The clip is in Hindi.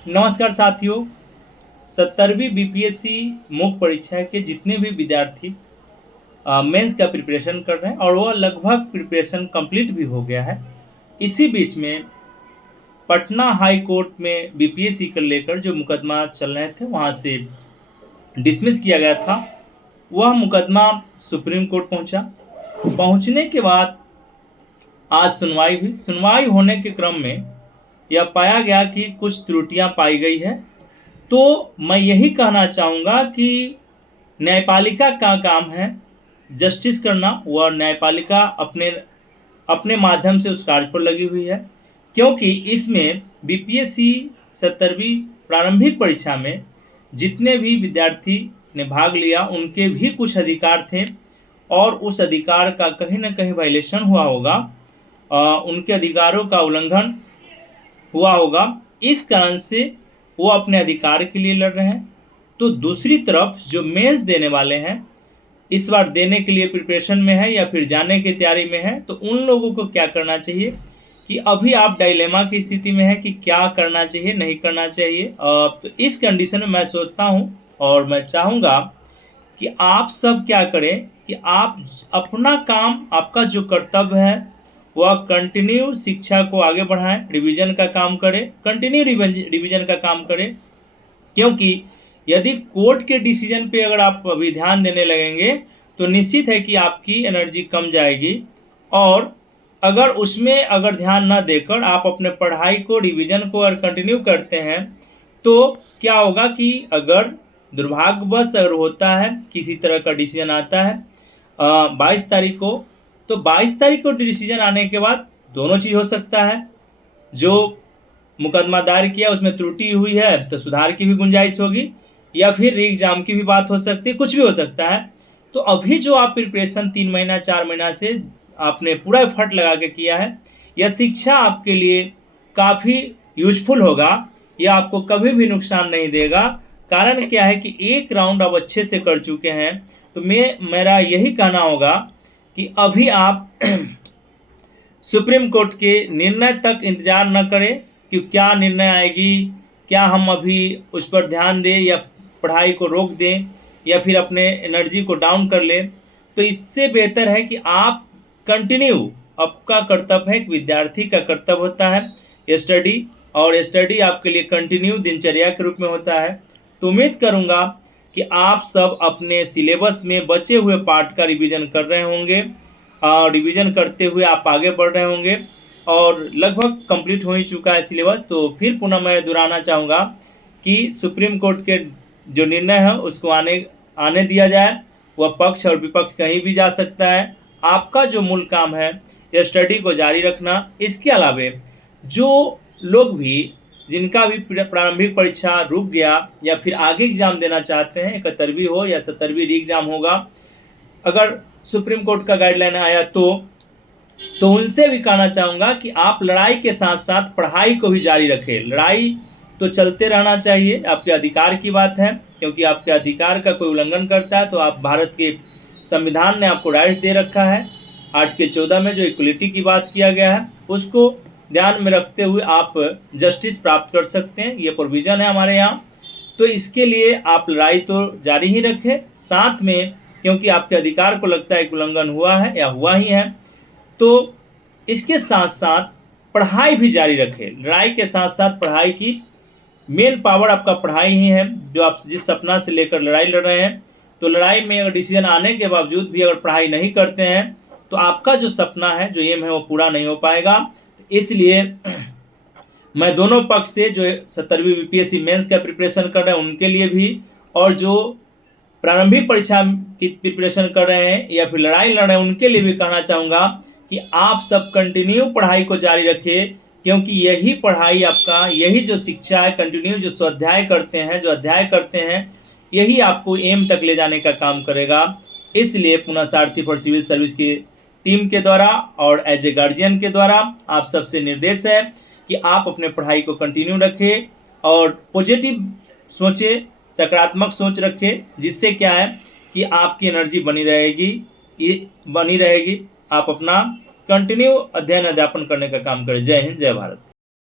नमस्कार साथियों। 70वीं बीपीएससी मुख्य परीक्षा के जितने भी विद्यार्थी मेंस का प्रिपरेशन कर रहे हैं और वह लगभग प्रिपरेशन कंप्लीट भी हो गया है। इसी बीच में पटना हाई कोर्ट में बीपीएससी को लेकर जो मुकदमा चल रहे थे वहां से डिसमिस किया गया था। वह मुकदमा सुप्रीम कोर्ट पहुंचा। पहुंचने के बाद आज सुनवाई हुई। सुनवाई होने के क्रम में यह पाया गया कि कुछ त्रुटियां पाई गई है। तो मैं यही कहना चाहूँगा कि न्यायपालिका का काम है जस्टिस करना। वह न्यायपालिका अपने अपने माध्यम से उस कार्य पर लगी हुई है, क्योंकि इसमें बीपीएससी 70वीं प्रारंभिक परीक्षा में जितने भी विद्यार्थी ने भाग लिया उनके भी कुछ अधिकार थे और उस अधिकार का कहीं ना कहीं वायलेशन हुआ होगा, उनके अधिकारों का उल्लंघन हुआ होगा। इस कारण से वो अपने अधिकार के लिए लड़ रहे हैं। तो दूसरी तरफ जो मेंस देने वाले हैं, इस बार देने के लिए प्रिपरेशन में है या फिर जाने की तैयारी में है, तो उन लोगों को क्या करना चाहिए कि अभी आप डायलेमा की स्थिति में है कि क्या करना चाहिए नहीं करना चाहिए। तो इस कंडीशन में मैं सोचता हूँ और मैं चाहूँगा कि आप सब क्या करें कि आप अपना काम, आपका जो कर्तव्य है वह कंटिन्यू शिक्षा को आगे बढ़ाएं, रिवीजन का काम करें, कंटिन्यू रिवीजन का काम करें। क्योंकि यदि कोर्ट के डिसीजन पे अगर आप अभी ध्यान देने लगेंगे तो निश्चित है कि आपकी एनर्जी कम जाएगी। और अगर उसमें अगर ध्यान न देकर आप अपने पढ़ाई को, रिवीजन को अगर कंटिन्यू करते हैं तो क्या होगा कि अगर दुर्भाग्यवश अगर होता है, किसी तरह का डिसीजन आता है 22 तारीख को, तो 22 तारीख को डिसीजन आने के बाद दोनों चीज़ हो सकता है। जो मुकदमा दायर किया उसमें त्रुटि हुई है तो सुधार की भी गुंजाइश होगी, या फिर री एग्जाम की भी बात हो सकती है, कुछ भी हो सकता है। तो अभी जो आप प्रिपरेशन 3 महीना 4 महीना से आपने पूरा एफर्ट लगा के किया है, यह शिक्षा आपके लिए काफ़ी यूजफुल होगा। यह आपको कभी भी नुकसान नहीं देगा। कारण क्या है कि एक राउंड आप अच्छे से कर चुके हैं। तो मेरा यही कहना होगा कि अभी आप सुप्रीम कोर्ट के निर्णय तक इंतजार न करें कि क्या निर्णय आएगी, क्या हम अभी उस पर ध्यान दें या पढ़ाई को रोक दें या फिर अपने एनर्जी को डाउन कर लें। तो इससे बेहतर है कि आप कंटिन्यू, आपका कर्तव्य है, एक विद्यार्थी का कर्तव्य होता है स्टडी, और स्टडी आपके लिए कंटिन्यू दिनचर्या के रूप में होता है। तो उम्मीद करूँगा कि आप सब अपने सिलेबस में बचे हुए पार्ट का रिवीजन कर रहे होंगे और रिवीजन करते हुए आप आगे बढ़ रहे होंगे और लगभग कंप्लीट हो ही चुका है सिलेबस। तो फिर पुनः मैं दोहराना चाहूँगा कि सुप्रीम कोर्ट के जो निर्णय है उसको आने दिया जाए। वह पक्ष और विपक्ष कहीं भी जा सकता है। आपका जो मूल काम है यह स्टडी को जारी रखना। इसके अलावा जो लोग भी, जिनका भी प्रारंभिक परीक्षा रुक गया या फिर आगे एग्जाम देना चाहते हैं, 71वीं हो या 70वीं री एग्जाम होगा, अगर सुप्रीम कोर्ट का गाइडलाइन आया तो उनसे भी कहना चाहूँगा कि आप लड़ाई के साथ साथ पढ़ाई को भी जारी रखें। लड़ाई तो चलते रहना चाहिए, आपके अधिकार की बात है, क्योंकि आपके अधिकार का कोई उल्लंघन करता है तो आप, भारत के संविधान ने आपको राइट्स दे रखा है। आर्टिकल 14 में जो इक्वलिटी की बात किया गया है उसको ध्यान में रखते हुए आप जस्टिस प्राप्त कर सकते हैं, ये प्रोविज़न है हमारे यहाँ। तो इसके लिए आप लड़ाई तो जारी ही रखें साथ में, क्योंकि आपके अधिकार को लगता है कि उल्लंघन हुआ है या हुआ ही है। तो इसके साथ साथ पढ़ाई भी जारी रखें। लड़ाई के साथ साथ पढ़ाई की मेन पावर आपका पढ़ाई ही है। जो आप जिस सपना से लेकर लड़ाई लड़ रहे हैं, तो लड़ाई में अगर डिसीजन आने के बावजूद भी अगर पढ़ाई नहीं करते हैं तो आपका जो सपना है, जो एम है, वो पूरा नहीं हो पाएगा। तो इसलिए मैं दोनों पक्ष से, जो 70वीं बीपीएससी मेंस का प्रिपरेशन कर रहे हैं उनके लिए भी, और जो प्रारंभिक परीक्षा की प्रिपरेशन कर रहे हैं या फिर लड़ाई लड़ रहे हैं उनके लिए भी कहना चाहूँगा कि आप सब कंटिन्यू पढ़ाई को जारी रखें। क्योंकि यही पढ़ाई आपका, यही जो शिक्षा है, कंटिन्यू जो स्वाध्याय करते हैं, जो अध्याय करते हैं, यही आपको एम तक ले जाने का काम करेगा। इसलिए पुनः सारथी फॉर सिविल सर्विस की टीम के द्वारा और एज ए गार्जियन के द्वारा आप सबसे निर्देश है कि आप अपने पढ़ाई को कंटिन्यू रखें और पॉजिटिव सोचें, सकारात्मक सोच रखें, जिससे क्या है कि आपकी एनर्जी बनी रहेगी। आप अपना कंटिन्यू अध्ययन अध्यापन करने का काम करें। जय हिंद, जय भारत।